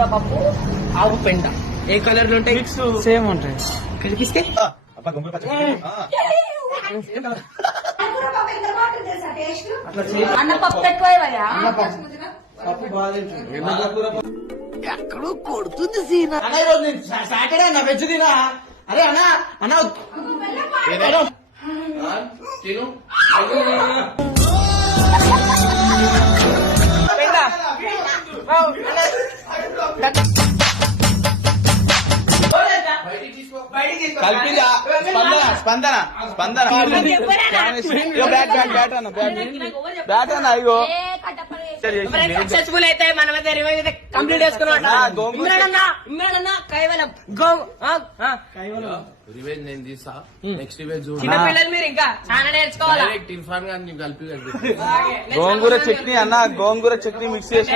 పాలకూర పప్పు ఆవు పెంట ఏ కలర్ లో ఉంటాయి? సేమ్ ఉంటాయి. కలిపిస్తే అన్న పప్పు ఎక్కువ ఎక్కడో కొడుతుంది సీన్ అన్న. ఈరోజు నేను సాటర్డే అన్న వెజ్ తినా. అరే అన్న అన్న తిను స్పందన స్పందన బ్యాట్ అన్న ఇగో సక్సెస్ఫుల్ అయితే మనమైతే రివైవ్ అయితే కంప్లీట్ చేసుకున్నాం. రివెంజ్ నేను తీసా. నెక్స్ట్ రివెంజ్ చిన్నపిల్లలు మీరు ఇంకా చాలా నేర్చుకోవాలి. ఇర్ఫాన్ గారిని కలిపి గోంగూర చట్నీ అన్న, గోంగూర చట్నీ మిక్స్ చేసి